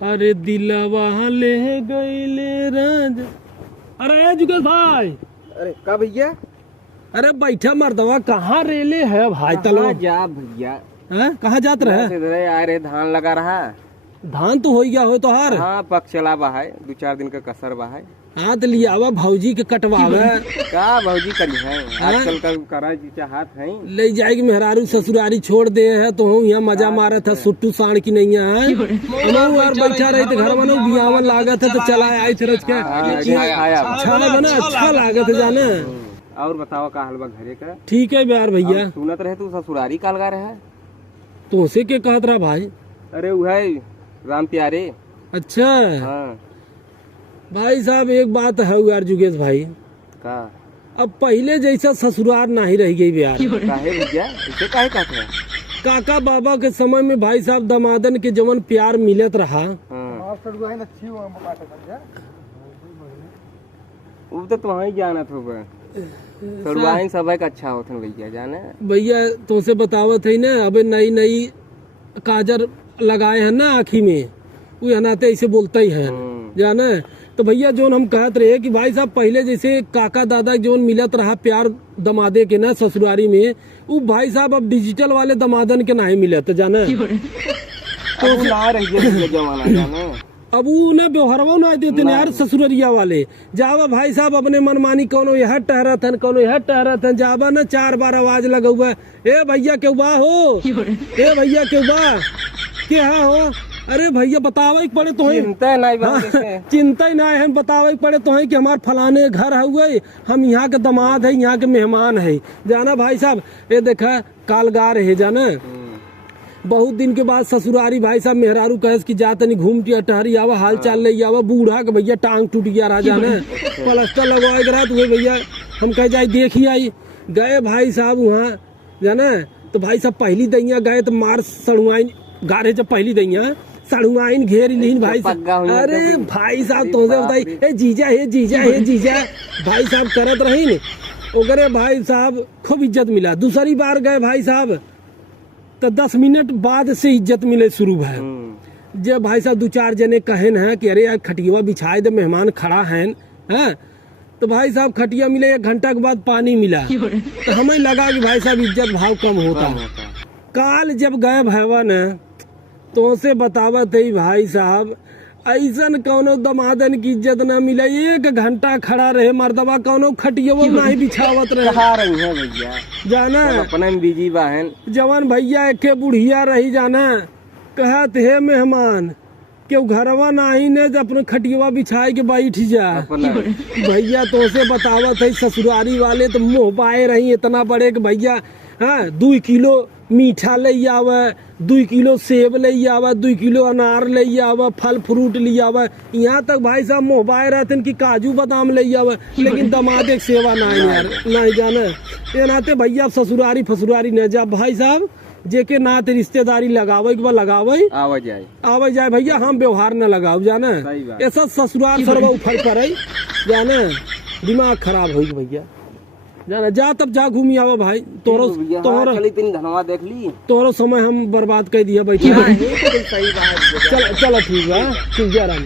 अरे दिलवा ले गईले राज। अरे जुगेश भाई। अरे का भैया? अरे बैठा मर्दवा कहाँ रेले है भाई? तलवा जा भैया। कहाँ जात रहे? इधर आ रहे, धान लगा रहा। धान तो हो गया हो तो हार। हाँ पक चला बा है, 2-4 दिन का कसर बा है। हाँ तो लियावा भौजी के कटवावे। का भौजी करी है आजकल का करा जी चाहत है। ले जाएगी मेहरारू ससुरारी छोड़ दे है तो हूँ यहाँ मजा मारा था सुट्टू साण की नहीं है। यार बैठा रही थे घर में बियावन लागत है तो चला आए थे रच के। अच्छा बना, अच्छा लागत है जाने। और बताओ का हाल बा घरे का? ठीक है यार भैया। सुनत रहे तू ससुरारी का लगा रहे? तो उसे के कहत रहा भाई? अरे वो है राम प्यारे। अच्छा हाँ भाई साहब एक बात है यार जुगेश भाई, का अब पहले जैसा ससुराल नहीं रह गई यार। काहे भैया इसे काहे कहते हैं? काका बाबा के समय में भाई साहब दमादन के जवन प्यार मिलत रहा। वो तो तुम्हारी जानत हो सरुआइन सब का अच्छा होता भैया जाने। भैया तुमसे बतावत है ना, अब नई नई काजर लगाए हैं ना आँखी में, वो नाते ऐसे बोलता ही है जाने। तो भैया जोन हम कहत रहे कि भाई साहब पहले जैसे काका दादा जोन मिलत रहा प्यार दमादे के ना ससुरारी में, वो भाई साहब अब डिजिटल वाले दमादन के नहीं मिलत जाने। तो ना रही जमाना जाने। अब उन्हें व्यवहारवा ना देते ना यार ससुररिया वाले। जावा भाई साहब अपने मनमानी कोनो यह टहरत है कोनो यह टहरत है, जावा ना 4 बार आवाज लगा हुआ है, ए भैया क्यों बा हो, ए भैया क्यों बा क्या हो। अरे भैया बतावे पड़े तो चिंता नहीं चिंता ही ना है, बतावे पड़े तो है कि हमारे फलाने घर हुए, हम यहाँ के दामाद है, यहाँ के मेहमान है जाना। भाई साहब ये देखा कालगार है जाना। बहुत दिन के बाद ससुरारी भाई साहब मेहरारू कहे कि जाते नहीं घूम के टहरी आवा हाल चाल ले आवा। बूढ़ा के भैया टांग टूट गया रहा जाने, प्लास्टर लगवाए रहा तो भैया हम कह जाए देख ही आई। गए भाई साहब वहाँ जाना, तो भाई साहब पहली दैया गए तो मार सड़ुआइन गारे जब पहली दैया सड़ुआइन घेर लीन भाई साहब। अरे भाई साहब तुमसे बताई ए जीजा है जीजा है जीजा भाई साहब करत रही ओकरे भाई साहब खूब इज्जत मिला। दूसरी बार गए भाई साहब तो 10 मिनट बाद से इज्जत मिले शुरू है। जब भाई साहब 2-4 जने कहन है कि अरे यार खटिया बिछाए दे मेहमान खड़ा है, तो भाई साहब खटिया मिले 1 घंटा के बाद पानी मिला तो हमें लगा कि भाई साहब इज्जत भाव कम होता है। काल जब गए भवन तो से बतावत है भाई साहब ऐसन कौनो दमादन की इज्जत न मिले, 1 घंटा खड़ा रहे मर्दबा कौनो खटिया नहीं बिछावत रहे है भैया जाना। अपने में बिजी बहन जवान भैया एक बुढ़िया रही जाना, कहत हे मेहमान क्यों घरवा नहीं ने अपने खटिया बिछाए के बैठ जा। भैया तो से बतावत है ससुरारी वाले तो मुँह पाए रही इतना बड़े कि भैया 2 किलो मीठा ले आवे, 2 किलो सेब ले आवे, 2 किलो अनार ले आवे, फल फ्रूट ले आवे। यहाँ तक भाई साहब मोबाइल रहते कि काजू बादाम ले आवे, लेकिन दमादे की सेवा नहीं यार नहीं जाने। ये नाते भैया ससुरारी फसुरारी न जा भाई साहब, जेके नाते रिश्तेदारी लगावे के बाद लगावे आवे जाए भैया, हम व्यवहार न लगाओ जाने। ऐसा ससुराल सर्व उफर करे जाने, दिमाग खराब हो भैया जाना। जा तब जा घूमी आवा भाई, तोरो धनवा देख ली, तोरो समय हम बर्बाद कर दिया बैठे। चलो ठीक है, ठीक जा रहा।